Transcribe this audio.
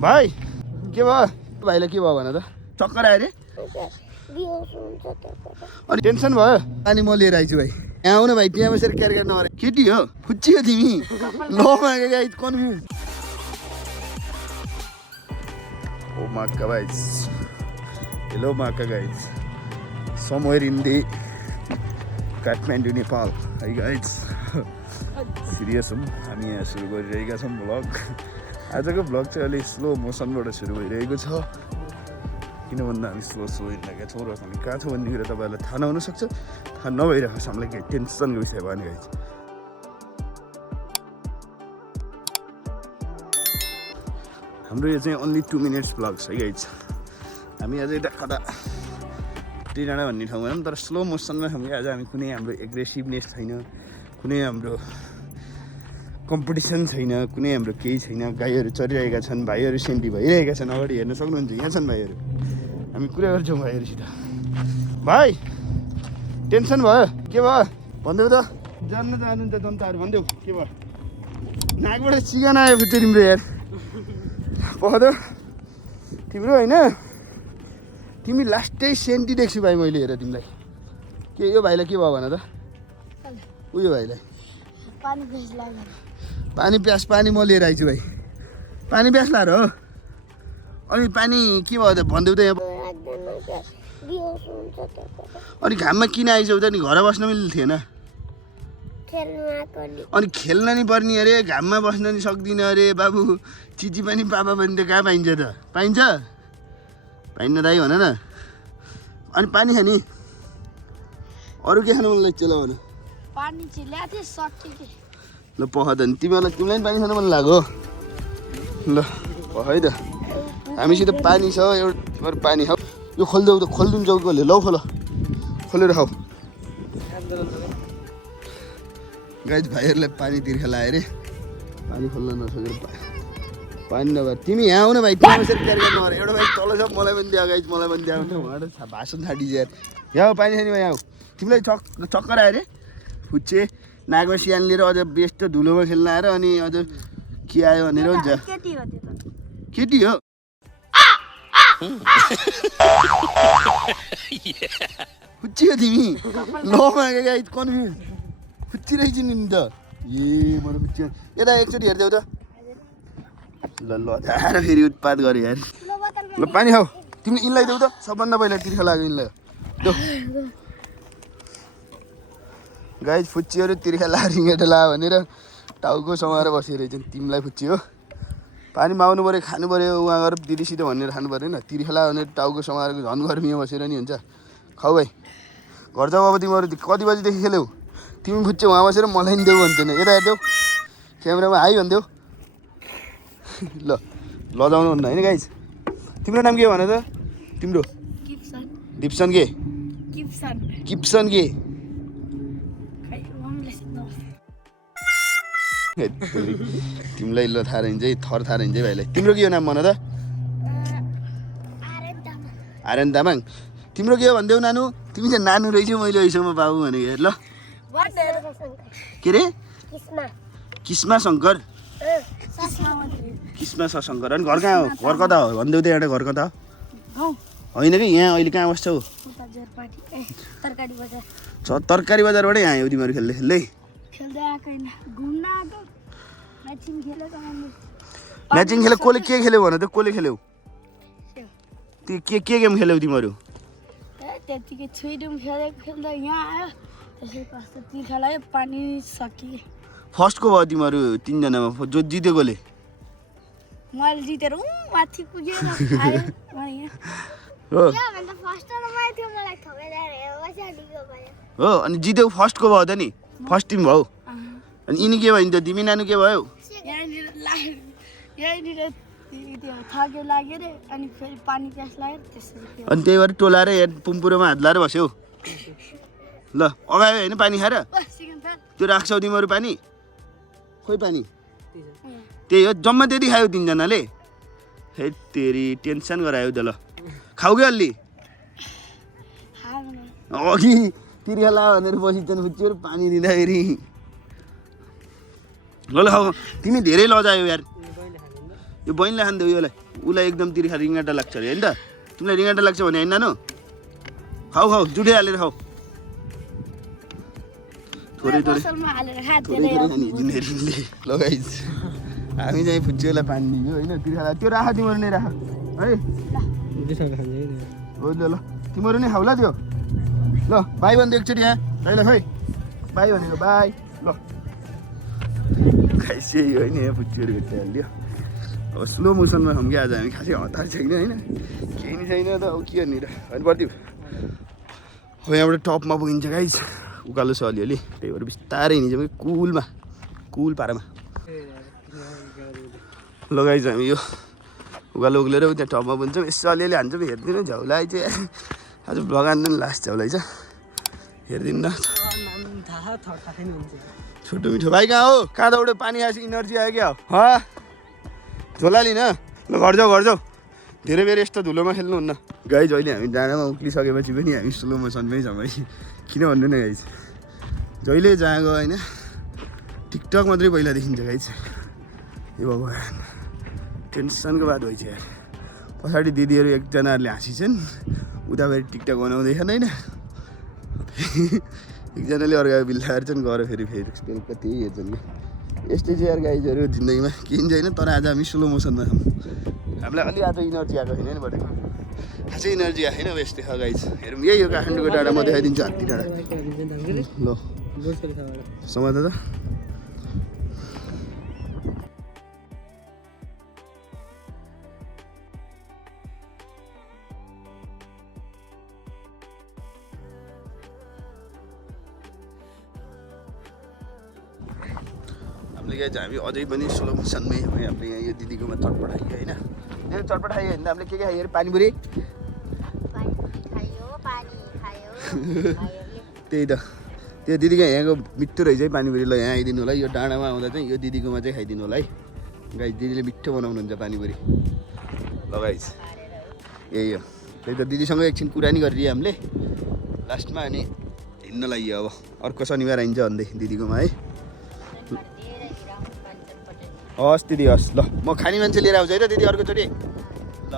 भाइ के भयो भाइलाई के भयो भन त चक्कर आयो रे अनि टेन्सन भयो अनि म लिएर आइछु भाइ यहाँ आउनु भाइ त्यहाँ बसेर केयर गर्न अरे केटी हो फुच्ची हो तिमी नमागे गाइज कन्फ्युज ओ माका गाइज हेलो माका गाइज समवेयर इन दी काठमाडौँ नेपाल है गाइज सिरियस हौँ हामी यहाँ सुरु गरिरहेका छौँ भ्लग आजको भ्लग चाहिँ अलिक स्लो मोसनबाट सुरु भइरहेको छ किन भन्दा हामी स्लो हिँडिरहेका छौँ र हामी कहाँ छौँ भन्ने कुरा तपाईँहरूलाई थाहा नहुन सक्छ थाहा नभइरहेको छ हामीलाई केही टेन्सनको विषय भयो नि गाइज हाम्रो यो चाहिँ ओन्ली 2 मिनट्स भ्लग छ है गाइज हामी अझै कता टी डाँडा भन्ने ठाउँमा पनि तर स्लो मोसनमा हामी आज हामी कुनै हाम्रो एग्रेसिभनेस छैन कुनै हाम्रो कम्पिटिसन छैन कुनै हाम्रो केही छैन गाईहरू चरिरहेका छन् भाइहरू सेन्टी भइरहेका छन् अगाडि हेर्न सक्नुहुन्छ यहाँ छन् भाइहरू हामी कुरा गर्छौँ भाइहरूसित भाइ टेन्सन भयो के भयो भनिदेऊ त जान्न जानुहुन्छ जनताहरू भनिदेऊ के भयो नाकबाट चिकन आयो फुच्चे तिम्रो यार पद तिम्रो होइन तिमी लास्टै सेन्टी देख्छु भाइ मैले हेर तिमीलाई के यो भाइलाई के भयो भन त उयो भाइलाई पानी प्यास पानी म लिएर आइछु भाइ पानी प्यास लाएर हो अनि पानी के भयो त भनिदेऊ त यहाँ अनि घाममा किन आइसौ त नि घर बस्न पनि थिएन अनि खेल्न नि पर्ने अरे घाममा बस्न नि सक्दिनँ अरे बाबु चिची पनि पापा पनि त कहाँ पाइन्छ त पाइन्छ पाइन्न दाइ भन न अनि पानी खाने अरू के खानु मन लाग्छ ल भन पानी चाहिँ ल्याएको थिएँ सक्यो कि ल पख त नि तिमीलाई पनि पानी खानु मन लाग्यो ल पख है त हामीसित पानी छ एउटा पानी खाऊ यो खोलिदेऊ त खोलिदिउँ चौकोले लौ खोल खोलेर खाऊ गाइज भाइहरूलाई पानी तिर्खा लायो अरे पानी खोल्न नसकेर पानी नभए तिमी यहाँ आउन भाइ त्यहाँ बसेर केयर गर्नु अरे एउटा भाइ तल छ मलाई पनि दियो गाइज मलाई पनि दियो उहाँबाट भाषण छाडिन्छ यार यहाँ पानी खाने भाइ आऊ तिमीलाई चक्कर आयो अरे फुच्चे नागमा सियान लिएर अझ बेस्ट धुलोमा खेल्न आएर अनि अझ के आयो भनेर हुन्छ केटी हो फुच्ची हो तिमी नमागे गाइज कन्फ्युज फुच्ची रहेछ नि त ए म त फुच्ची यता एकचोटि हेरिदेऊ त ल लजाएर फेरि उत्पात गऱ्यो यार ल पानी खाऊ तिमी यिनलाई देऊ त सबभन्दा पहिला तिर्खा लाग्यो यिनलाई देऊ गाइज फुच्चीहरू तिर्खा लाएर ला भनेर टाउको समाएर बसिरहेछन् तिमीलाई फुच्ची हो पानी माग्नु पऱ्यो खानु पऱ्यो उहाँ गएर दिदीसित भनेर खानु पऱ्यो होइन तिर्खा ला भनेर टाउको समाएर झन् गर्मीमा बसेर नि हुन्छ खाऊ भाइ घर जाऊ अब तिमीहरू कति बजीदेखि खेल्यौ तिमी फुच्चे उहाँ बसेर मलाई नि देऊ भन्थेन यता हेर्देऊ क्यामेरामा हाई भनिदेऊ ल लजाउनु भन्दा होइन गाइज तिम्रो नाम के भन त तिम्रो दिप्सन के किप्सन के तिमीलाई ल थाहा रहन्छ है थर थाहा रहन्छ है भाइलाई तिम्रो के हो नाम भन त आर्यन तामाङ तिम्रो के हो भनिदेऊ नानु तिमी चाहिँ नानु रहेछौ मैले अहिलेसम्म बाबु भनेको हेर ल के अरे किस्मा शङ्कर किस्मा शङ्कर अनि घर कहाँ हो घर कता हो भनिदेऊ त एउटा घर कता हो होइन कि यहाँ अहिले कहाँ बस्छौ तरकारी बजारबाटै यहाँ आयो तिमीहरू खेल्दै खेल्दै म्याचिङ खेल्यो कसले के खेल्यौ भन त कसले खेल्यौ के गेम खेल्यौ तिमीहरू त्यतिकै छुइडुम खेल्दा यहाँ आयो त्यसपछि तिर्खा लाग्यो पानी सकियो फर्स्टको भयो तिमीहरू तिनजनामा जो जित्यो कसले मैले जितेर माथि पुगेर आयो हो अनि जित्यौ फर्स्टको भयो त नि फर्स्ट टिम भयो अनि यिनी के भयो नि त तिमी नानु के भयो थके लाग्यो रे अनि फेरि पानी प्यास लाग्यो त्यसरी अनि त्यही भएर टोलाएर पुम्पुरोमा हात लाएर बस्यौ ल अगायो होइन पानी खाएर त्यो राख्छौ तिमीहरू पानी खोइ पानी त्यही हो जम्मा त्यति खायो तिनजनाले हे तेरी टेन्सन गरायो त ल खाऊ कि अलि अघि तिर्खा ला भनेर बसिन्छन् फुच्चीहरू पानी दिँदाखेरि ल ल खाऊ तिमी धेरै लजायो यार यो बहिनीलाई खानु देऊ यसलाई उसलाई एकदम तिर्खा रिङ्गाटा लाग्छ अरे होइन त तिमीलाई रिङ्गाटा लाग्छ भने होइन नानु खाऊ खाऊ जुठे हालेर खाऊ थोरै थोरै इन्जिनियरिङले ल गाइस हामी चाहिँ फुच्चीलाई पानी दियो होइन तिर्खालाई त्यो राख तिमीहरू नै राख है हो ल तिमीहरू नै खाऊ ल त्यो ल बाई भन्दै एकचोटि यहाँ कहिले खै बाई भनेको बाई ल खाइस यही होइन यहाँ फुच्चीहरू भेटिहाल्यो अब स्लो मोसनमा खाऊँ कि आज हामी खासै हतार छैन होइन केही नि छैन त अब के गर्ने र होइन पर्थ्यो अब यहाँबाट टपमा पुगिन्छ गाइस उकालो छ अलिअलि त्यही भएर बिस्तारै हिँड्छ कुल पारामा लगाइन्छ हामी यो उकालो उक्लेर त्यहाँ टपमा पुग्छौँ यसो अलिअलि हान्छौँ हेरिदिनु झौलाई चाहिँ आज भ्लग हान्नु नि लास्ट झौलाई छ हेरिदिनु न छोटो मिठो भाइ कहाँ हो कहाँ दौडे पानी आएपछि इनर्जी आयो क्या हो झोला लिन ल घर जाऊ धेरै बेर यस्तो धुलोमा खेल्नुहुन्न गाई जहिले हामी डाँडामा उक्लिसकेपछि पनि हामी स्लो मोसनमै छौँ है किन भन्नु न गाइज जहिले जहाँ गयो होइन टिकटक मात्रै पहिला देखिन्छ गाइज ए भगवान् टेन्सनको बात भइछ यार पछाडि दिदीहरू एकजनाहरूले हाँसिन्छन् उतापट्टि टिकटक बनाउँदैछन् होइन एकजनाले अर्को बिल्लाएर चाहिँ गएर फेरि बेलुका त्यही हेर्छन् कि यस्तै चाहिँ यार गाइजहरू जिन्दगीमा केही छैन तर आज हामी स्लो मोसनमा छौँ हामीलाई अलि आज इनर्जी आएको छैन नि बढेको खासै इनर्जी आएको छैन अब यस्तै छ गाइज हेरौँ यही हो काठमाडौँको डाँडा म देखाइदिन्छु हात्ती डाँडा ल समाज दादा हामी अझै पनि स्लो मोसनमै हो हामीले यहाँ यो दिदीकोमा चटपट खाइयो होइन यो चटपट खाइयो भने त हामीले के खायो अरे पानीपुरी त्यही त त्यो दिदीको यहाँको मिठो रहेछ है पानीपुरी ल यहाँ आइदिनु होला यो डाँडामा आउँदा चाहिँ यो दिदीकोमा चाहिँ खाइदिनु होला है गाइस दिदीले मिठो बनाउनुहुन्छ पानीपुरी ल गाइस यही हो त्यही त दिदीसँग एकछिन कुरा नि गरिदियो हामीले लास्टमा अनि हिँड्न लाग्यो अब अर्को शनिबार आइन्छ भन्दै दिदीकोमा है हस् दिदी हस् ल म खाने मान्छे लिएर आउँछु है त दिदी अर्कोचोटि ल